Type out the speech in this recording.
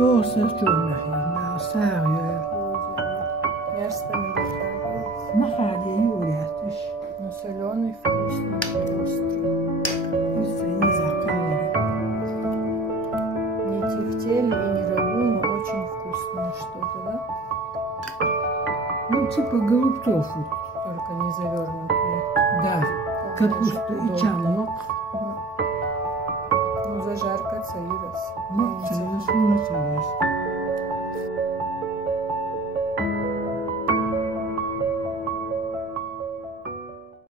О, сосленая, да, сарıyor. Ясно, да. Mahalle uğraşmış. Ну, соленый, вкусный, острый. Lütfen izah. Не тефтели и не рагу, но очень вкусное что-то, да? Ну, типа голубцов. Только не завернутые. Да, капуста и чалок. Ну, зажарка цаирас. Ну, цаирас, ну, цаирас.